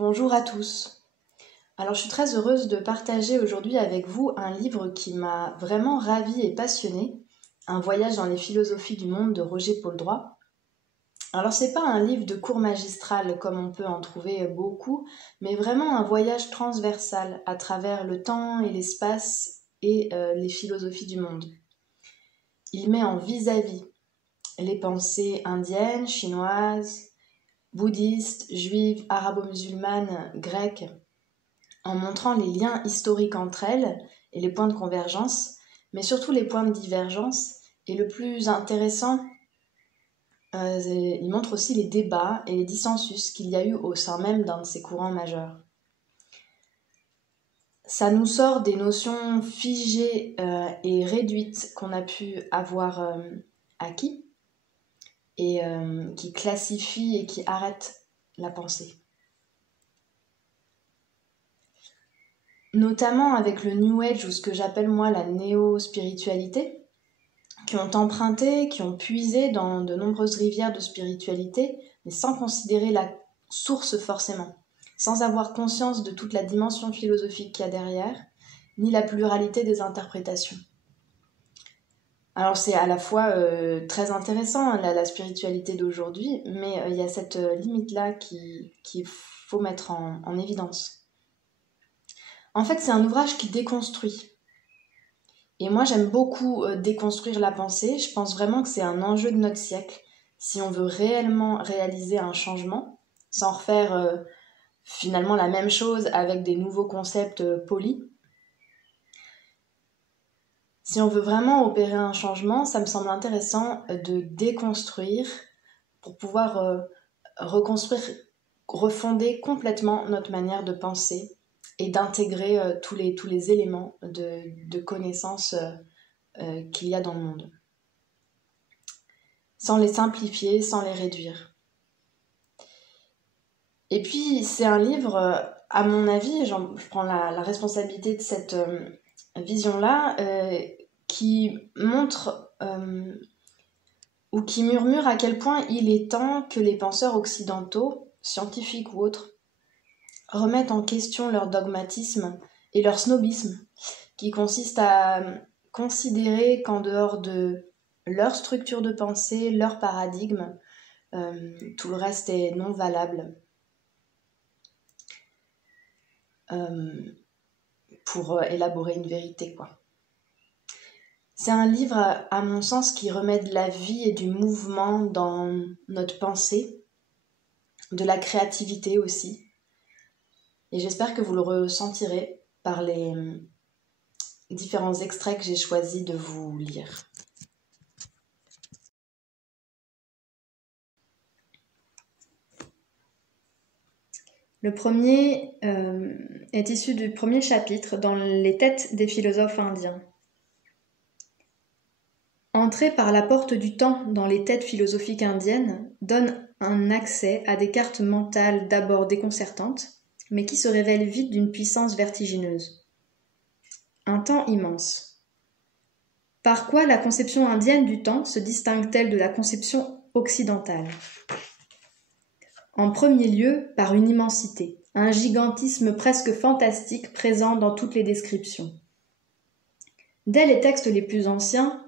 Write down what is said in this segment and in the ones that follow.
Bonjour à tous. Alors je suis très heureuse de partager aujourd'hui avec vous un livre qui m'a vraiment ravie et passionnée, Un voyage dans les philosophies du monde de Roger Pauldroit. Alors c'est pas un livre de cours magistral comme on peut en trouver beaucoup, mais vraiment un voyage transversal à travers le temps et l'espace et les philosophies du monde. Il met en vis-à-vis les pensées indiennes, chinoises, bouddhistes, juives, arabo-musulmanes, grecques, en montrant les liens historiques entre elles et les points de convergence, mais surtout les points de divergence. Et le plus intéressant, il montre aussi les débats et les dissensus qu'il y a eu au sein même d'un de ces courants majeurs. Ça nous sort des notions figées et réduites qu'on a pu avoir acquis et qui classifient et qui arrêtent la pensée. Notamment avec le New Age ou ce que j'appelle moi la néo-spiritualité, qui ont emprunté, qui ont puisé dans de nombreuses rivières de spiritualité, mais sans considérer la source forcément, sans avoir conscience de toute la dimension philosophique qu'il y a derrière, ni la pluralité des interprétations. Alors c'est à la fois très intéressant la spiritualité d'aujourd'hui, mais il y a cette limite-là qu'il faut mettre en évidence. En fait, c'est un ouvrage qui déconstruit. Et moi, j'aime beaucoup déconstruire la pensée. Je pense vraiment que c'est un enjeu de notre siècle. Si on veut réellement réaliser un changement, sans refaire finalement la même chose avec des nouveaux concepts polis. Si on veut vraiment opérer un changement, ça me semble intéressant de déconstruire pour pouvoir reconstruire, refonder complètement notre manière de penser et d'intégrer tous les éléments de connaissances qu'il y a dans le monde. Sans les simplifier, sans les réduire. Et puis, c'est un livre, à mon avis, je prends la responsabilité de cette vision-là, qui montre ou qui murmure à quel point il est temps que les penseurs occidentaux, scientifiques ou autres, remettent en question leur dogmatisme et leur snobisme, qui consiste à considérer qu'en dehors de leur structure de pensée, leur paradigme, tout le reste est non valable pour élaborer une vérité, quoi. C'est un livre, à mon sens, qui remet de la vie et du mouvement dans notre pensée, de la créativité aussi. Et j'espère que vous le ressentirez par les différents extraits que j'ai choisi de vous lire. Le premier est issu du premier chapitre dans les têtes des philosophes indiens. Entrer par la porte du temps dans les têtes philosophiques indiennes donne un accès à des cartes mentales d'abord déconcertantes, mais qui se révèlent vite d'une puissance vertigineuse. Un temps immense. Par quoi la conception indienne du temps se distingue-t-elle de la conception occidentale ? En premier lieu, par une immensité, un gigantisme presque fantastique présent dans toutes les descriptions. Dès les textes les plus anciens,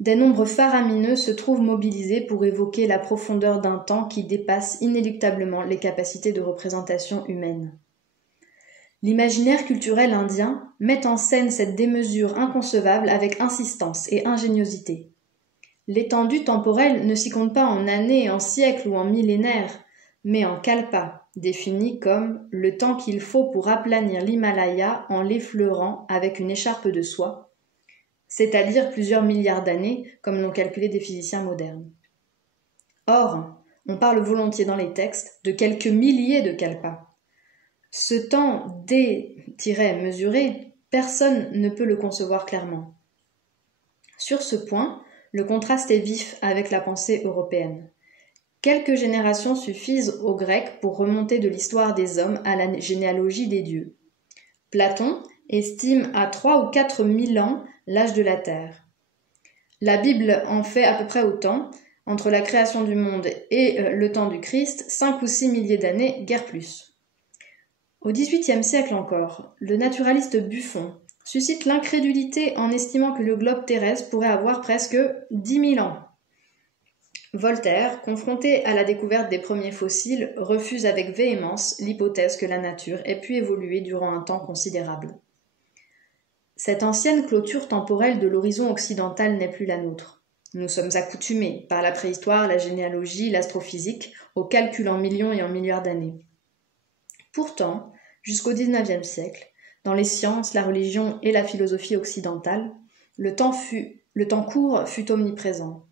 des nombres faramineux se trouvent mobilisés pour évoquer la profondeur d'un temps qui dépasse inéluctablement les capacités de représentation humaine. L'imaginaire culturel indien met en scène cette démesure inconcevable avec insistance et ingéniosité. L'étendue temporelle ne s'y compte pas en années, en siècles ou en millénaires, mais en kalpa, défini comme le temps qu'il faut pour aplanir l'Himalaya en l'effleurant avec une écharpe de soie, c'est-à-dire plusieurs milliards d'années, comme l'ont calculé des physiciens modernes. Or, on parle volontiers dans les textes de quelques milliers de kalpas. Ce temps mesuré, personne ne peut le concevoir clairement. Sur ce point, le contraste est vif avec la pensée européenne. Quelques générations suffisent aux Grecs pour remonter de l'histoire des hommes à la généalogie des dieux. Platon estime à 3 ou 4 000 ans l'âge de la Terre. La Bible en fait à peu près autant, entre la création du monde et le temps du Christ, 5 ou 6 milliers d'années, guère plus. Au XVIIIe siècle encore, le naturaliste Buffon suscite l'incrédulité en estimant que le globe terrestre pourrait avoir presque 10 000 ans. Voltaire, confronté à la découverte des premiers fossiles, refuse avec véhémence l'hypothèse que la nature ait pu évoluer durant un temps considérable. Cette ancienne clôture temporelle de l'horizon occidental n'est plus la nôtre. Nous sommes accoutumés, par la préhistoire, la généalogie, l'astrophysique, au calcul en millions et en milliards d'années. Pourtant, jusqu'au XIXe siècle, dans les sciences, la religion et la philosophie occidentale, le temps court fut omniprésent.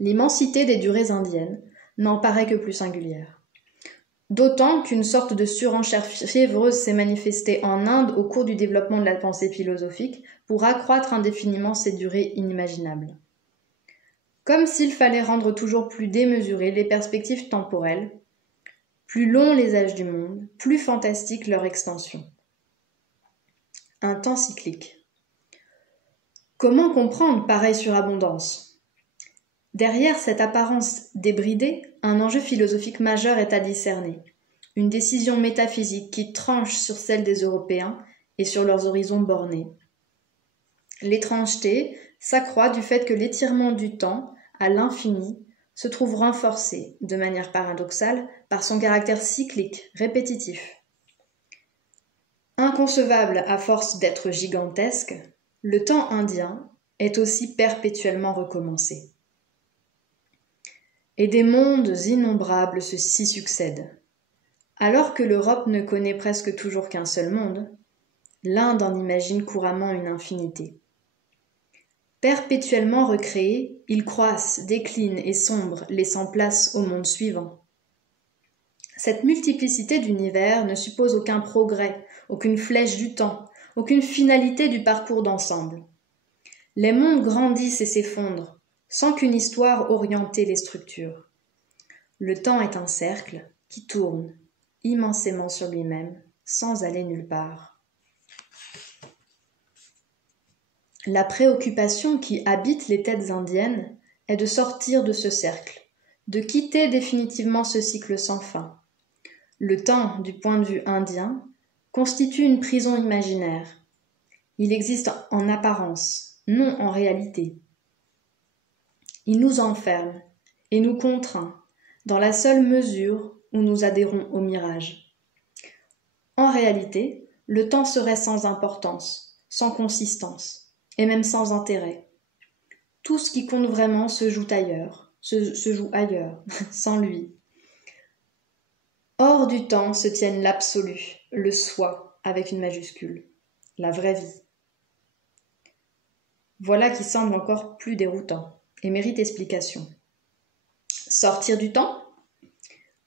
L'immensité des durées indiennes n'en paraît que plus singulière. D'autant qu'une sorte de surenchère fiévreuse s'est manifestée en Inde au cours du développement de la pensée philosophique pour accroître indéfiniment ces durées inimaginables. Comme s'il fallait rendre toujours plus démesurées les perspectives temporelles, plus longs les âges du monde, plus fantastique leur extension. Un temps cyclique. Comment comprendre pareille surabondance ? Derrière cette apparence débridée, un enjeu philosophique majeur est à discerner, une décision métaphysique qui tranche sur celle des Européens et sur leurs horizons bornés. L'étrangeté s'accroît du fait que l'étirement du temps à l'infini se trouve renforcé, de manière paradoxale, par son caractère cyclique, répétitif. Inconcevable à force d'être gigantesque, le temps indien est aussi perpétuellement recommencé. Et des mondes innombrables s'y succèdent. Alors que l'Europe ne connaît presque toujours qu'un seul monde, l'Inde en imagine couramment une infinité. Perpétuellement recréés, ils croissent, déclinent et sombrent, laissant place au monde suivant. Cette multiplicité d'univers ne suppose aucun progrès, aucune flèche du temps, aucune finalité du parcours d'ensemble. Les mondes grandissent et s'effondrent, sans qu'une histoire orientée les structure. Le temps est un cercle qui tourne immensément sur lui-même, sans aller nulle part. La préoccupation qui habite les têtes indiennes est de sortir de ce cercle, de quitter définitivement ce cycle sans fin. Le temps, du point de vue indien, constitue une prison imaginaire. Il existe en apparence, non en réalité. Il nous enferme et nous contraint, dans la seule mesure où nous adhérons au mirage. En réalité, le temps serait sans importance, sans consistance, et même sans intérêt. Tout ce qui compte vraiment se joue ailleurs, sans lui. Hors du temps se tiennent l'absolu, le soi, avec une majuscule, la vraie vie. Voilà qui semble encore plus déroutant et mérite explication. Sortir du temps ?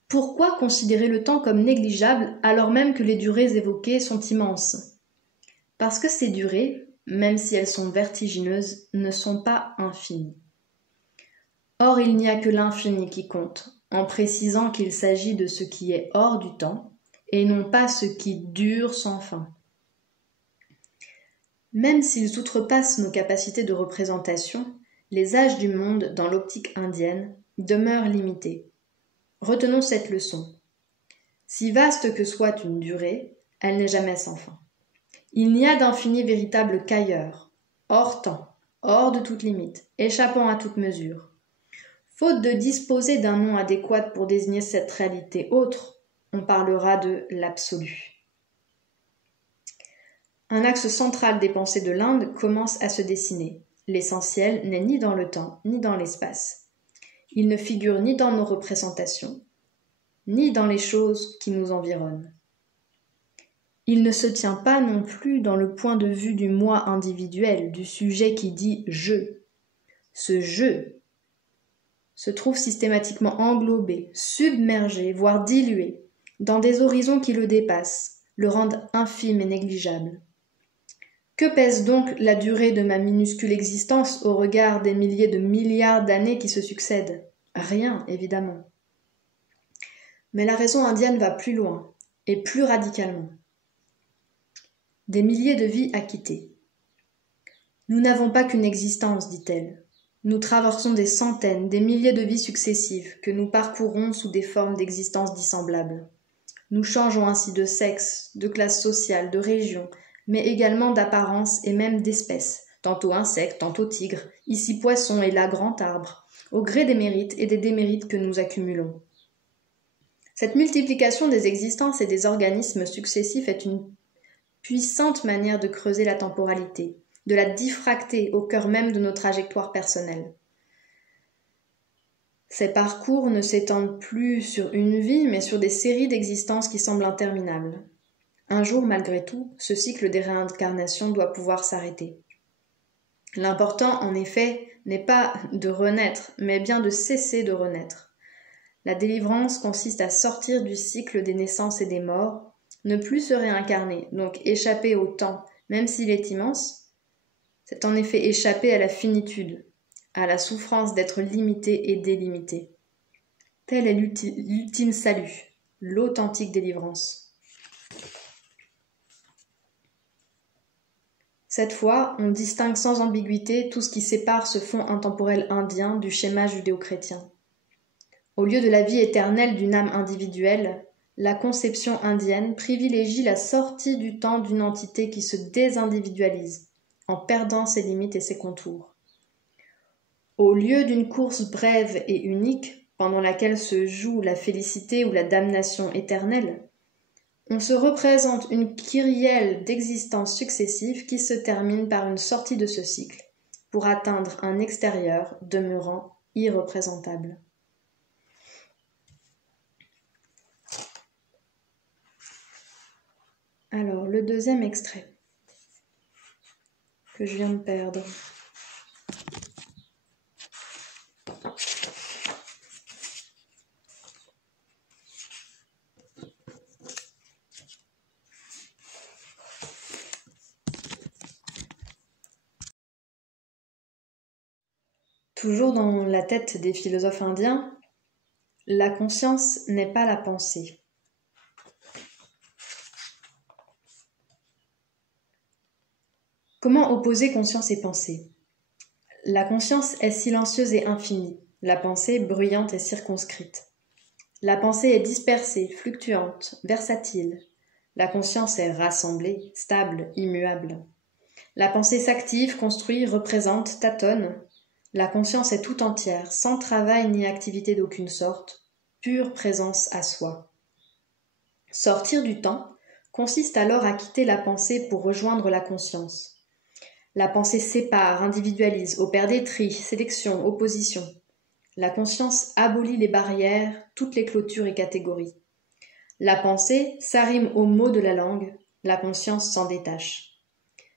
Pourquoi considérer le temps comme négligeable alors même que les durées évoquées sont immenses ? Parce que ces durées, même si elles sont vertigineuses, ne sont pas infinies. Or, il n'y a que l'infini qui compte, en précisant qu'il s'agit de ce qui est hors du temps, et non pas ce qui dure sans fin. Même s'ils outrepassent nos capacités de représentation, les âges du monde, dans l'optique indienne, demeurent limités. Retenons cette leçon. Si vaste que soit une durée, elle n'est jamais sans fin. Il n'y a d'infini véritable qu'ailleurs, hors temps, hors de toute limite, échappant à toute mesure. Faute de disposer d'un nom adéquat pour désigner cette réalité autre, on parlera de l'absolu. Un axe central des pensées de l'Inde commence à se dessiner. L'essentiel n'est ni dans le temps, ni dans l'espace. Il ne figure ni dans nos représentations, ni dans les choses qui nous environnent. Il ne se tient pas non plus dans le point de vue du moi individuel, du sujet qui dit « je ». Ce « je » se trouve systématiquement englobé, submergé, voire dilué, dans des horizons qui le dépassent, le rendent infime et négligeable. Que pèse donc la durée de ma minuscule existence au regard des milliers de milliards d'années qui se succèdent ? Rien, évidemment. Mais la raison indienne va plus loin, et plus radicalement. Des milliers de vies acquittées. Nous n'avons pas qu'une existence, dit-elle. Nous traversons des centaines, des milliers de vies successives que nous parcourons sous des formes d'existence dissemblables. Nous changeons ainsi de sexe, de classe sociale, de région, mais également d'apparence et même d'espèce, tantôt insecte, tantôt tigre, ici poisson et là grand arbre, au gré des mérites et des démérites que nous accumulons. Cette multiplication des existences et des organismes successifs est une puissante manière de creuser la temporalité, de la diffracter au cœur même de nos trajectoires personnelles. Ces parcours ne s'étendent plus sur une vie, mais sur des séries d'existences qui semblent interminables. Un jour, malgré tout, ce cycle des réincarnations doit pouvoir s'arrêter. L'important, en effet, n'est pas de renaître, mais bien de cesser de renaître. La délivrance consiste à sortir du cycle des naissances et des morts, ne plus se réincarner, donc échapper au temps, même s'il est immense. C'est en effet échapper à la finitude, à la souffrance d'être limité et délimité. Tel est l'ultime salut, l'authentique délivrance. Cette fois, on distingue sans ambiguïté tout ce qui sépare ce fond intemporel indien du schéma judéo-chrétien. Au lieu de la vie éternelle d'une âme individuelle, la conception indienne privilégie la sortie du temps d'une entité qui se désindividualise, en perdant ses limites et ses contours. Au lieu d'une course brève et unique, pendant laquelle se joue la félicité ou la damnation éternelle, on se représente une kyrielle d'existences successives qui se termine par une sortie de ce cycle, pour atteindre un extérieur demeurant irreprésentable. Alors, le deuxième extrait que je viens de perdre. Toujours dans la tête des philosophes indiens, la conscience n'est pas la pensée. Comment opposer conscience et pensée? La conscience est silencieuse et infinie, la pensée bruyante et circonscrite. La pensée est dispersée, fluctuante, versatile. La conscience est rassemblée, stable, immuable. La pensée s'active, construit, représente, tâtonne. La conscience est tout entière, sans travail ni activité d'aucune sorte, pure présence à soi. Sortir du temps consiste alors à quitter la pensée pour rejoindre la conscience. La pensée sépare, individualise, opère des tris, sélection, opposition. La conscience abolit les barrières, toutes les clôtures et catégories. La pensée s'arrime aux mots de la langue, la conscience s'en détache.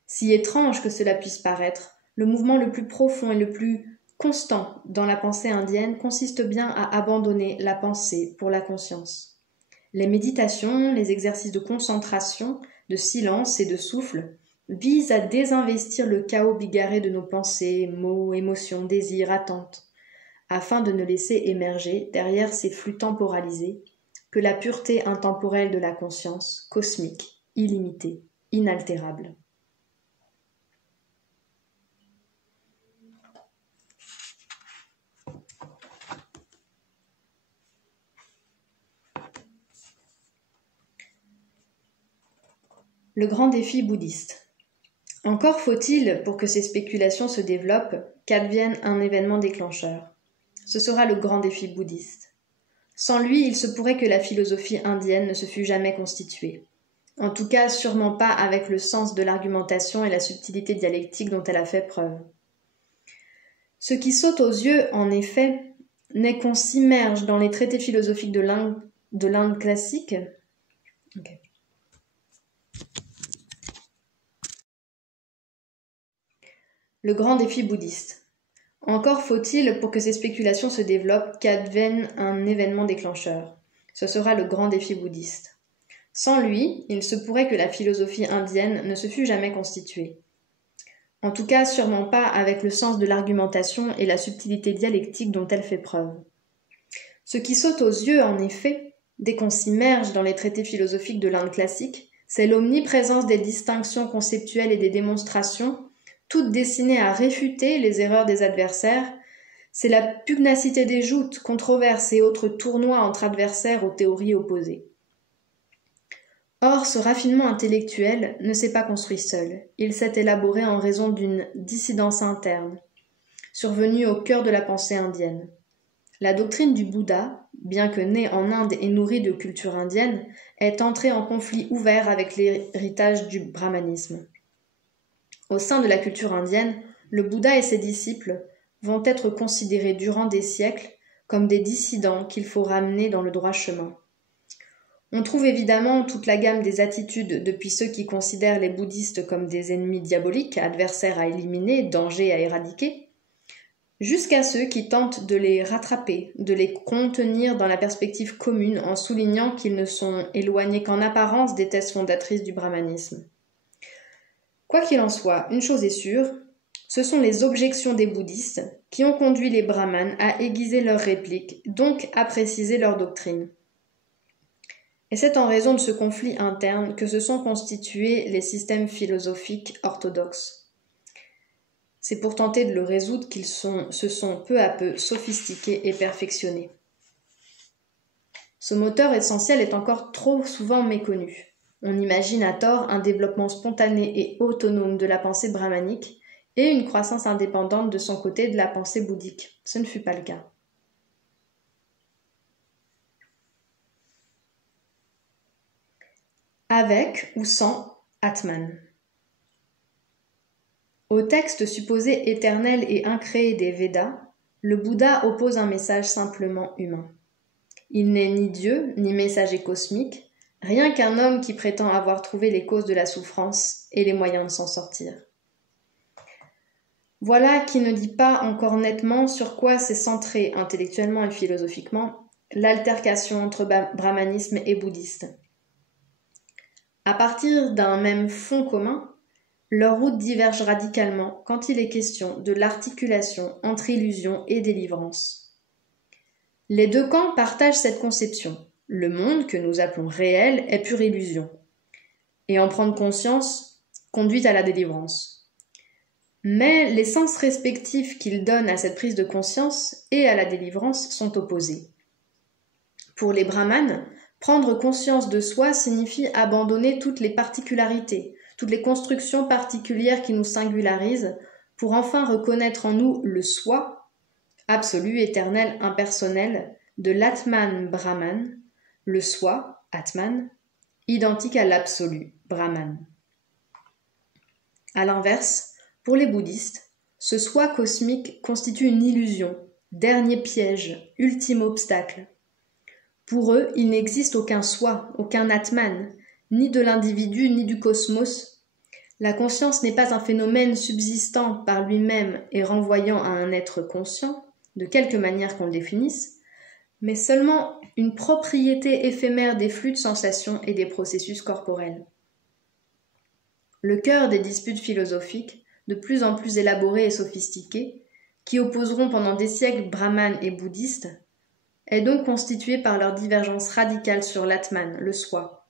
Si étrange que cela puisse paraître, le mouvement le plus profond et le plus constant dans la pensée indienne consiste bien à abandonner la pensée pour la conscience. Les méditations, les exercices de concentration, de silence et de souffle visent à désinvestir le chaos bigarré de nos pensées, mots, émotions, désirs, attentes, afin de ne laisser émerger, derrière ces flux temporalisés, que la pureté intemporelle de la conscience, cosmique, illimitée, inaltérable. Le grand défi bouddhiste. Encore faut-il, pour que ces spéculations se développent, qu'advienne un événement déclencheur. Ce sera le grand défi bouddhiste. Sans lui, il se pourrait que la philosophie indienne ne se fût jamais constituée. En tout cas, sûrement pas avec le sens de l'argumentation et la subtilité dialectique dont elle a fait preuve. Ce qui saute aux yeux, en effet, n'est qu'on s'immerge dans les traités philosophiques de l'Inde classique. Okay. Le grand défi bouddhiste. Encore faut-il, pour que ces spéculations se développent, qu'advienne un événement déclencheur. Ce sera le grand défi bouddhiste. Sans lui, il se pourrait que la philosophie indienne ne se fût jamais constituée. En tout cas, sûrement pas avec le sens de l'argumentation et la subtilité dialectique dont elle fait preuve. Ce qui saute aux yeux, en effet, dès qu'on s'immerge dans les traités philosophiques de l'Inde classique, c'est l'omniprésence des distinctions conceptuelles et des démonstrations, toutes destinées à réfuter les erreurs des adversaires. C'est la pugnacité des joutes, controverses et autres tournois entre adversaires aux théories opposées. Or, ce raffinement intellectuel ne s'est pas construit seul, il s'est élaboré en raison d'une dissidence interne, survenue au cœur de la pensée indienne. La doctrine du Bouddha, bien que née en Inde et nourrie de culture indienne, est entrée en conflit ouvert avec l'héritage du brahmanisme. Au sein de la culture indienne, le Bouddha et ses disciples vont être considérés durant des siècles comme des dissidents qu'il faut ramener dans le droit chemin. On trouve évidemment toute la gamme des attitudes, depuis ceux qui considèrent les bouddhistes comme des ennemis diaboliques, adversaires à éliminer, dangers à éradiquer, jusqu'à ceux qui tentent de les rattraper, de les contenir dans la perspective commune en soulignant qu'ils ne sont éloignés qu'en apparence des thèses fondatrices du brahmanisme. Quoi qu'il en soit, une chose est sûre, ce sont les objections des bouddhistes qui ont conduit les brahmanes à aiguiser leurs répliques, donc à préciser leur doctrine. Et c'est en raison de ce conflit interne que se sont constitués les systèmes philosophiques orthodoxes. C'est pour tenter de le résoudre qu'ils se sont peu à peu sophistiqués et perfectionnés. Ce moteur essentiel est encore trop souvent méconnu. On imagine à tort un développement spontané et autonome de la pensée brahmanique et une croissance indépendante de son côté de la pensée bouddhique. Ce ne fut pas le cas. Avec ou sans Atman. Au texte supposé éternel et incréé des Védas, le Bouddha oppose un message simplement humain. Il n'est ni Dieu, ni messager cosmique, rien qu'un homme qui prétend avoir trouvé les causes de la souffrance et les moyens de s'en sortir. Voilà qui ne dit pas encore nettement sur quoi s'est centrée intellectuellement et philosophiquement l'altercation entre brahmanisme et bouddhiste. À partir d'un même fond commun, leurs routes divergent radicalement quand il est question de l'articulation entre illusion et délivrance. Les deux camps partagent cette conception. Le monde que nous appelons réel est pure illusion, et en prendre conscience conduit à la délivrance. Mais les sens respectifs qu'ils donnent à cette prise de conscience et à la délivrance sont opposés. Pour les brahmanes, prendre conscience de soi signifie abandonner toutes les particularités, toutes les constructions particulières qui nous singularisent, pour enfin reconnaître en nous le soi, absolu, éternel, impersonnel, de l'Atman Brahman, le soi, Atman, identique à l'absolu, Brahman. À l'inverse, pour les bouddhistes, ce soi cosmique constitue une illusion, dernier piège, ultime obstacle. Pour eux, il n'existe aucun soi, aucun Atman, ni de l'individu ni du cosmos. La conscience n'est pas un phénomène subsistant par lui-même et renvoyant à un être conscient, de quelque manière qu'on le définisse, mais seulement une propriété éphémère des flux de sensations et des processus corporels. Le cœur des disputes philosophiques, de plus en plus élaborées et sophistiquées, qui opposeront pendant des siècles brahmanes et bouddhistes, est donc constitué par leur divergence radicale sur l'Atman, le soi,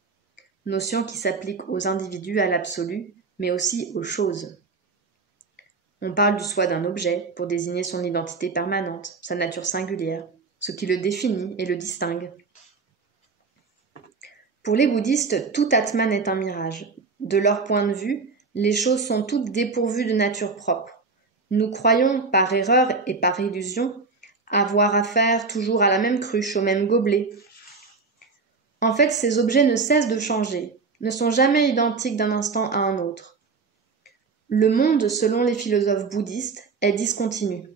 notion qui s'applique aux individus, à l'absolu, mais aussi aux choses. On parle du soi d'un objet pour désigner son identité permanente, sa nature singulière, ce qui le définit et le distingue. Pour les bouddhistes, tout Atman est un mirage. De leur point de vue, les choses sont toutes dépourvues de nature propre. Nous croyons, par erreur et par illusion, avoir affaire toujours à la même cruche, au même gobelet. En fait, ces objets ne cessent de changer, ne sont jamais identiques d'un instant à un autre. Le monde, selon les philosophes bouddhistes, est discontinu.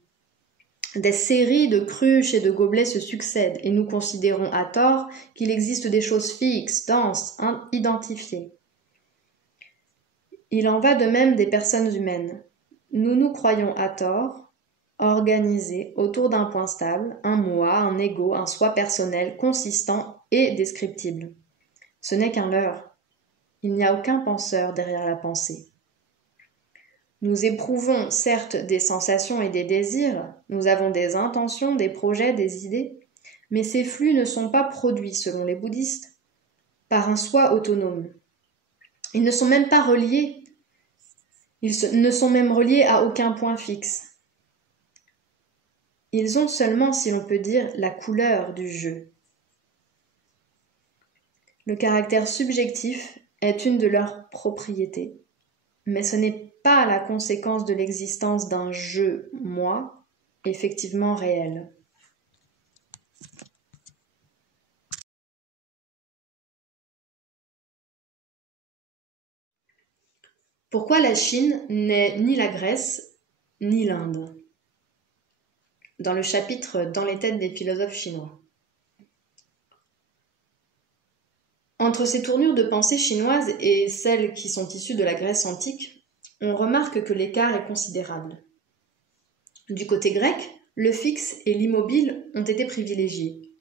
Des séries de cruches et de gobelets se succèdent et nous considérons à tort qu'il existe des choses fixes, denses, identifiées. Il en va de même des personnes humaines. Nous nous croyons à tort organisés autour d'un point stable, un moi, un ego, un soi personnel, consistant et descriptible. Ce n'est qu'un leurre. Il n'y a aucun penseur derrière la pensée. Nous éprouvons certes des sensations et des désirs, nous avons des intentions, des projets, des idées, mais ces flux ne sont pas produits, selon les bouddhistes, par un soi autonome. Ils ne sont même pas reliés, ne sont même reliés à aucun point fixe. Ils ont seulement, si l'on peut dire, la couleur du jeu. Le caractère subjectif est une de leurs propriétés, mais ce n'est pas la conséquence de l'existence d'un je-moi effectivement réel. Pourquoi la Chine n'est ni la Grèce ni l'Inde? Dans le chapitre « Dans les têtes des philosophes chinois ». Entre ces tournures de pensée chinoises et celles qui sont issues de la Grèce antique, on remarque que l'écart est considérable. Du côté grec, le fixe et l'immobile ont été privilégiés.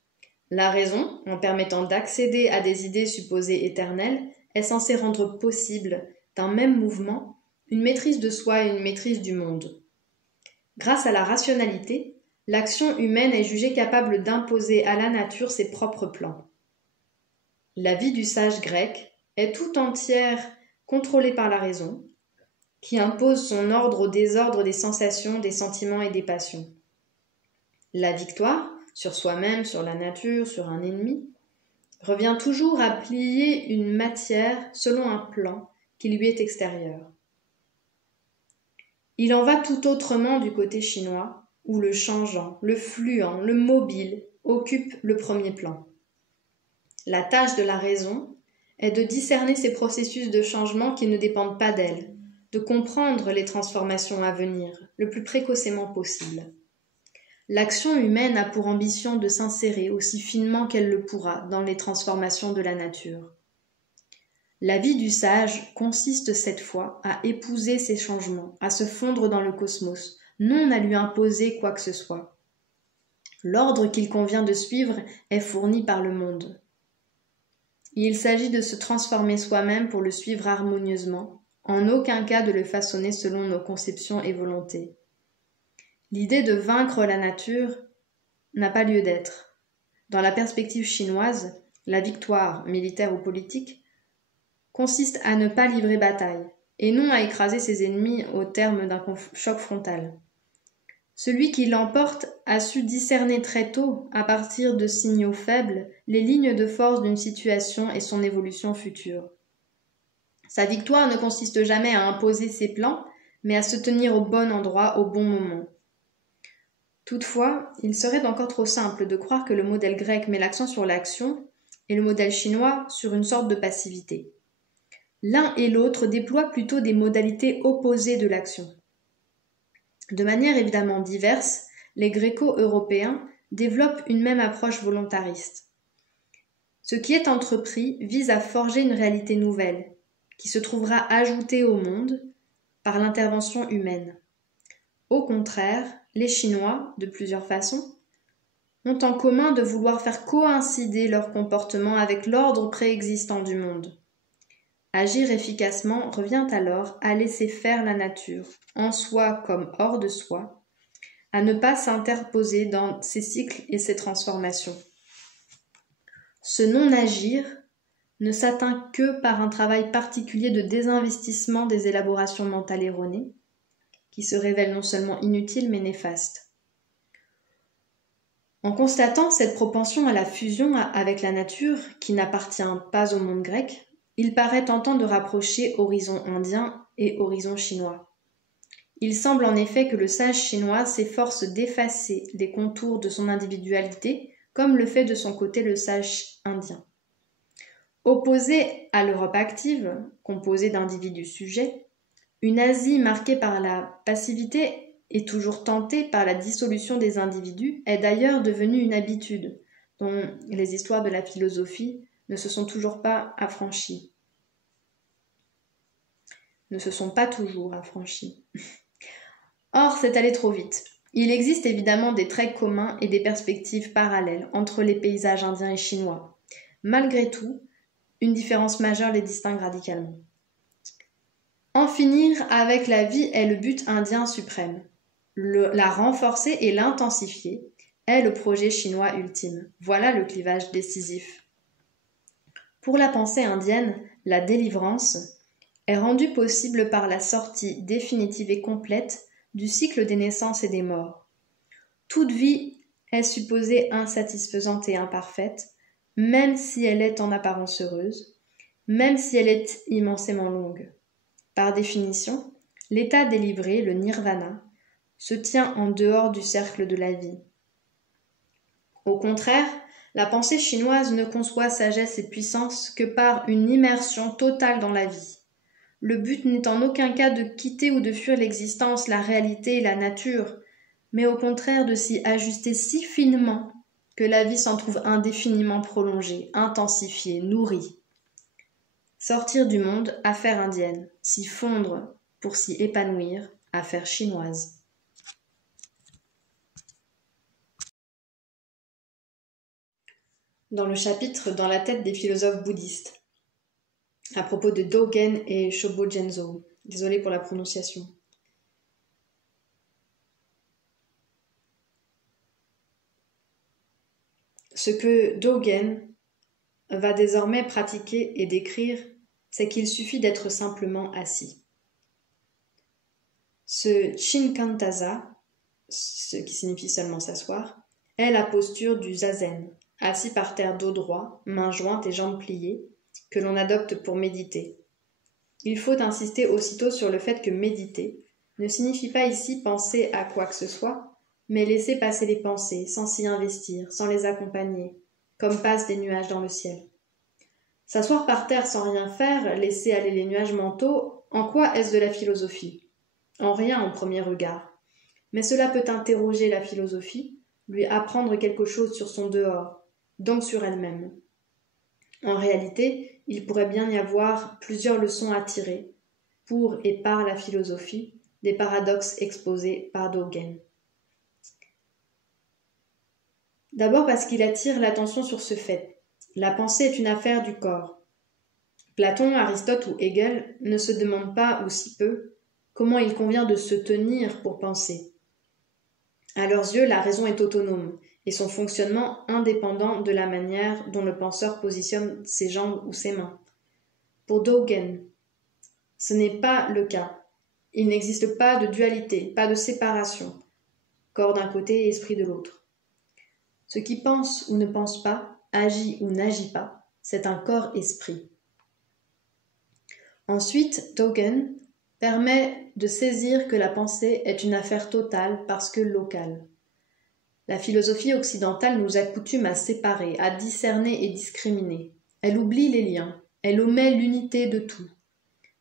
La raison, en permettant d'accéder à des idées supposées éternelles, est censée rendre possible, d'un même mouvement, une maîtrise de soi et une maîtrise du monde. Grâce à la rationalité, l'action humaine est jugée capable d'imposer à la nature ses propres plans. La vie du sage grec est tout entière contrôlée par la raison, qui impose son ordre au désordre des sensations, des sentiments et des passions. La victoire, sur soi-même, sur la nature, sur un ennemi, revient toujours à plier une matière selon un plan qui lui est extérieur. Il en va tout autrement du côté chinois, où le changeant, le fluent, le mobile occupe le premier plan. La tâche de la raison est de discerner ces processus de changement qui ne dépendent pas d'elle, de comprendre les transformations à venir le plus précocement possible. L'action humaine a pour ambition de s'insérer aussi finement qu'elle le pourra dans les transformations de la nature. La vie du sage consiste cette fois à épouser ces changements, à se fondre dans le cosmos, non à lui imposer quoi que ce soit. L'ordre qu'il convient de suivre est fourni par le monde. Il s'agit de se transformer soi-même pour le suivre harmonieusement, en aucun cas de le façonner selon nos conceptions et volontés. L'idée de vaincre la nature n'a pas lieu d'être. Dans la perspective chinoise, la victoire, militaire ou politique, consiste à ne pas livrer bataille, et non à écraser ses ennemis au terme d'un choc frontal. Celui qui l'emporte a su discerner très tôt, à partir de signaux faibles, les lignes de force d'une situation et son évolution future. Sa victoire ne consiste jamais à imposer ses plans, mais à se tenir au bon endroit au bon moment. Toutefois, il serait encore trop simple de croire que le modèle grec met l'accent sur l'action et le modèle chinois sur une sorte de passivité. L'un et l'autre déploient plutôt des modalités opposées de l'action. De manière évidemment diverse, les gréco-européens développent une même approche volontariste. Ce qui est entrepris vise à forger une réalité nouvelle, qui se trouvera ajoutée au monde par l'intervention humaine. Au contraire, les Chinois, de plusieurs façons, ont en commun de vouloir faire coïncider leur comportement avec l'ordre préexistant du monde. Agir efficacement revient alors à laisser faire la nature, en soi comme hors de soi, à ne pas s'interposer dans ses cycles et ses transformations. Ce non-agir ne s'atteint que par un travail particulier de désinvestissement des élaborations mentales erronées, qui se révèlent non seulement inutiles mais néfastes. En constatant cette propension à la fusion avec la nature, qui n'appartient pas au monde grec, il paraît tentant de rapprocher horizon indien et horizon chinois. Il semble en effet que le sage chinois s'efforce d'effacer les contours de son individualité, comme le fait de son côté le sage indien. Opposé à l'Europe active, composée d'individus sujets, une Asie marquée par la passivité et toujours tentée par la dissolution des individus est d'ailleurs devenue une habitude, dont les histoires de la philosophie ne se sont toujours pas affranchies. Ne se sont pas toujours affranchies. Or, c'est allé trop vite. Il existe évidemment des traits communs et des perspectives parallèles entre les paysages indiens et chinois. Malgré tout, une différence majeure les distingue radicalement. En finir avec la vie est le but indien suprême. La renforcer et l'intensifier est le projet chinois ultime. Voilà le clivage décisif. Pour la pensée indienne, la délivrance est rendue possible par la sortie définitive et complète du cycle des naissances et des morts. Toute vie est supposée insatisfaisante et imparfaite, même si elle est en apparence heureuse, même si elle est immensément longue. Par définition, l'état délivré, le nirvana, se tient en dehors du cercle de la vie. Au contraire, la pensée chinoise ne conçoit sagesse et puissance que par une immersion totale dans la vie. Le but n'est en aucun cas de quitter ou de fuir l'existence, la réalité et la nature, mais au contraire de s'y ajuster si finement que la vie s'en trouve indéfiniment prolongée, intensifiée, nourrie. Sortir du monde, affaire indienne, s'y fondre pour s'y épanouir, affaire chinoise. Dans le chapitre Dans la tête des philosophes bouddhistes, à propos de Dogen et Shobo Genzo, désolé pour la prononciation. Ce que Dogen va désormais pratiquer et décrire, c'est qu'il suffit d'être simplement assis. Ce Shinkantaza, ce qui signifie seulement s'asseoir, est la posture du zazen, assis par terre dos droit, mains jointes et jambes pliées, que l'on adopte pour méditer. Il faut insister aussitôt sur le fait que méditer ne signifie pas ici penser à quoi que ce soit, mais laisser passer les pensées sans s'y investir, sans les accompagner, comme passent des nuages dans le ciel. S'asseoir par terre sans rien faire, laisser aller les nuages mentaux, en quoi est-ce de la philosophie? En rien au premier regard. Mais cela peut interroger la philosophie, lui apprendre quelque chose sur son dehors, donc sur elle-même. En réalité, il pourrait bien y avoir plusieurs leçons à tirer, pour et par la philosophie, des paradoxes exposés par Dogen. D'abord parce qu'il attire l'attention sur ce fait. La pensée est une affaire du corps. Platon, Aristote ou Hegel ne se demandent pas, ou si peu, comment il convient de se tenir pour penser. À leurs yeux, la raison est autonome, et son fonctionnement indépendant de la manière dont le penseur positionne ses jambes ou ses mains. Pour Dogen, ce n'est pas le cas. Il n'existe pas de dualité, pas de séparation, corps d'un côté et esprit de l'autre. Ce qui pense ou ne pense pas, agit ou n'agit pas, c'est un corps-esprit. Ensuite, Dogen permet de saisir que la pensée est une affaire totale parce que locale. La philosophie occidentale nous accoutume à séparer, à discerner et discriminer. Elle oublie les liens, elle omet l'unité de tout.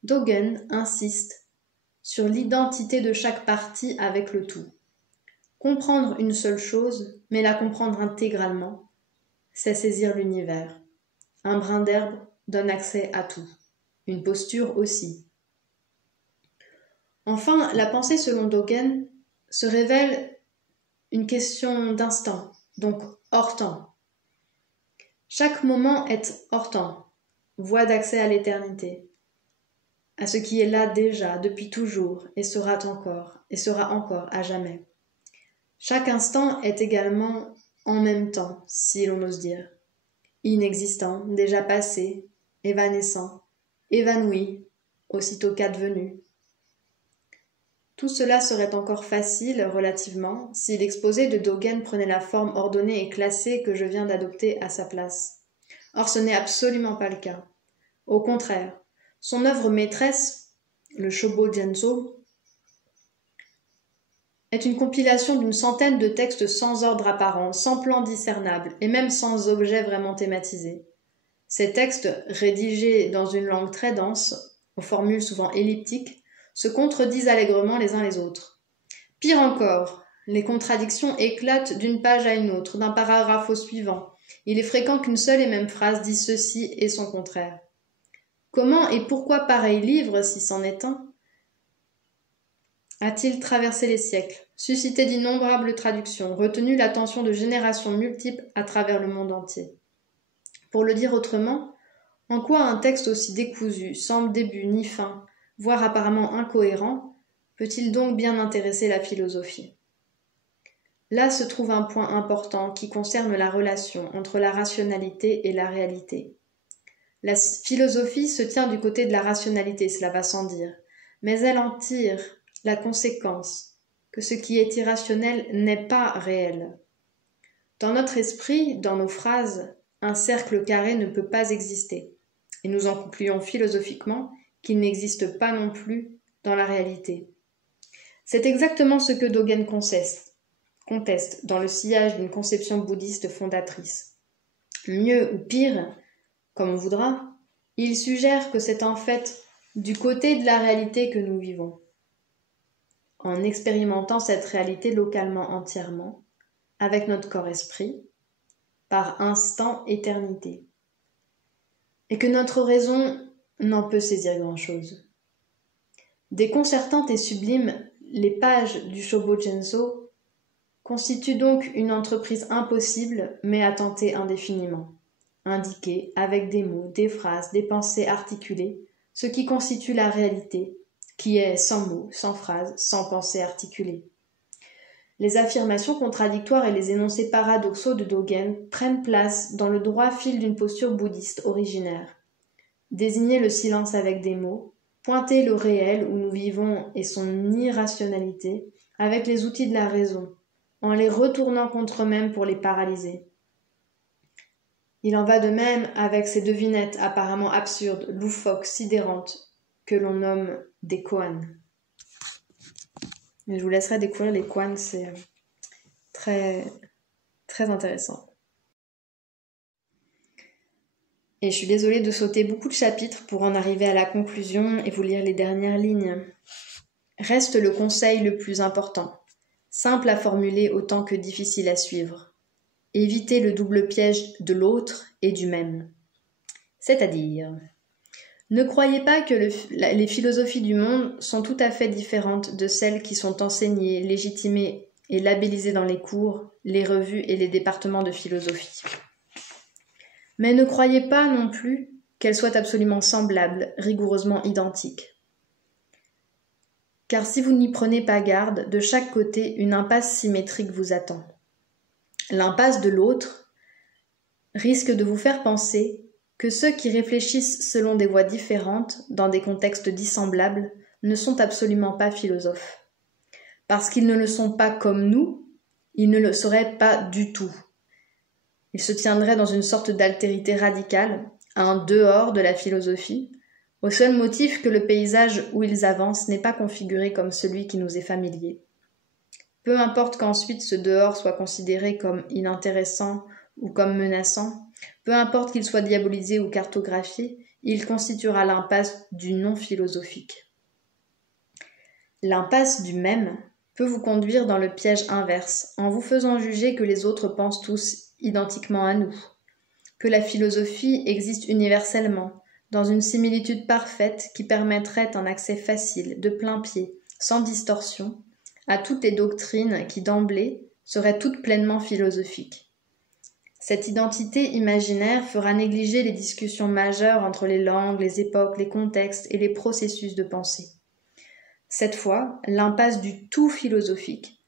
Dogen insiste sur l'identité de chaque partie avec le tout. Comprendre une seule chose, mais la comprendre intégralement, c'est saisir l'univers. Un brin d'herbe donne accès à tout. Une posture aussi. Enfin, la pensée selon Dogen se révèle une question d'instant, donc hors temps. Chaque moment est hors temps, voie d'accès à l'éternité, à ce qui est là déjà, depuis toujours, et sera encore à jamais. Chaque instant est également en même temps, si l'on ose dire, inexistant, déjà passé, évanescent, évanoui, aussitôt qu'advenu. Tout cela serait encore facile, relativement, si l'exposé de Dogen prenait la forme ordonnée et classée que je viens d'adopter à sa place. Or, ce n'est absolument pas le cas. Au contraire, son œuvre maîtresse, le Shobo Genzo, est une compilation d'une centaine de textes sans ordre apparent, sans plan discernable, et même sans objet vraiment thématisé. Ces textes, rédigés dans une langue très dense, aux formules souvent elliptiques, se contredisent allègrement les uns les autres. Pire encore, les contradictions éclatent d'une page à une autre, d'un paragraphe au suivant. Il est fréquent qu'une seule et même phrase dise ceci et son contraire. Comment et pourquoi pareil livre, si c'en est un, a-t-il traversé les siècles, suscité d'innombrables traductions, retenu l'attention de générations multiples à travers le monde entier? Pour le dire autrement, en quoi un texte aussi décousu, sans début ni fin, voire apparemment incohérent, peut-il donc bien intéresser la philosophie? Là se trouve un point important qui concerne la relation entre la rationalité et la réalité. La philosophie se tient du côté de la rationalité, cela va sans dire, mais elle en tire la conséquence que ce qui est irrationnel n'est pas réel. Dans notre esprit, dans nos phrases, un cercle carré ne peut pas exister. Et nous en concluons philosophiquement qu'il n'existe pas non plus dans la réalité. C'est exactement ce que Dogen conteste dans le sillage d'une conception bouddhiste fondatrice. Mieux ou pire, comme on voudra, il suggère que c'est en fait du côté de la réalité que nous vivons, en expérimentant cette réalité localement entièrement, avec notre corps-esprit, par instant éternité, et que notre raison n'en peut saisir grand-chose. Déconcertantes et sublimes, les pages du Shobogenzo constituent donc une entreprise impossible, mais à tenter indéfiniment, indiquer avec des mots, des phrases, des pensées articulées, ce qui constitue la réalité, qui est sans mots, sans phrases, sans pensées articulées. Les affirmations contradictoires et les énoncés paradoxaux de Dogen prennent place dans le droit fil d'une posture bouddhiste originaire. Désigner le silence avec des mots, pointer le réel où nous vivons et son irrationalité avec les outils de la raison, en les retournant contre eux-mêmes pour les paralyser. Il en va de même avec ces devinettes apparemment absurdes, loufoques, sidérantes, que l'on nomme des koans. Mais je vous laisserai découvrir les koans, c'est très, très intéressant. Et je suis désolée de sauter beaucoup de chapitres pour en arriver à la conclusion et vous lire les dernières lignes. Reste le conseil le plus important, simple à formuler autant que difficile à suivre. Évitez le double piège de l'autre et du même. C'est-à-dire, ne croyez pas que les philosophies du monde sont tout à fait différentes de celles qui sont enseignées, légitimées et labellisées dans les cours, les revues et les départements de philosophie. Mais ne croyez pas non plus qu'elles soient absolument semblables, rigoureusement identiques. Car si vous n'y prenez pas garde, de chaque côté, une impasse symétrique vous attend. L'impasse de l'autre risque de vous faire penser que ceux qui réfléchissent selon des voies différentes, dans des contextes dissemblables, ne sont absolument pas philosophes. Parce qu'ils ne le sont pas comme nous, ils ne le seraient pas du tout. Ils se tiendraient dans une sorte d'altérité radicale, à un dehors de la philosophie, au seul motif que le paysage où ils avancent n'est pas configuré comme celui qui nous est familier. Peu importe qu'ensuite ce dehors soit considéré comme inintéressant ou comme menaçant, peu importe qu'il soit diabolisé ou cartographié, il constituera l'impasse du non philosophique. L'impasse du même peut vous conduire dans le piège inverse, en vous faisant juger que les autres pensent tous identiquement à nous, que la philosophie existe universellement, dans une similitude parfaite qui permettrait un accès facile, de plein pied, sans distorsion, à toutes les doctrines qui d'emblée seraient toutes pleinement philosophiques. Cette identité imaginaire fera négliger les discussions majeures entre les langues, les époques, les contextes et les processus de pensée. Cette fois, l'impasse du tout philosophique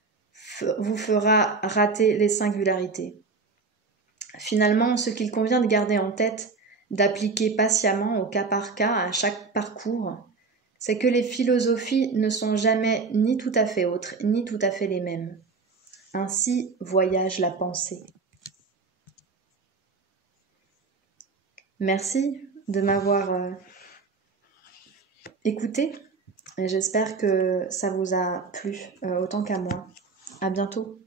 vous fera rater les singularités. Finalement, ce qu'il convient de garder en tête, d'appliquer patiemment au cas par cas à chaque parcours, c'est que les philosophies ne sont jamais ni tout à fait autres, ni tout à fait les mêmes. Ainsi voyage la pensée. Merci de m'avoir écouté et j'espère que ça vous a plu autant qu'à moi. À bientôt.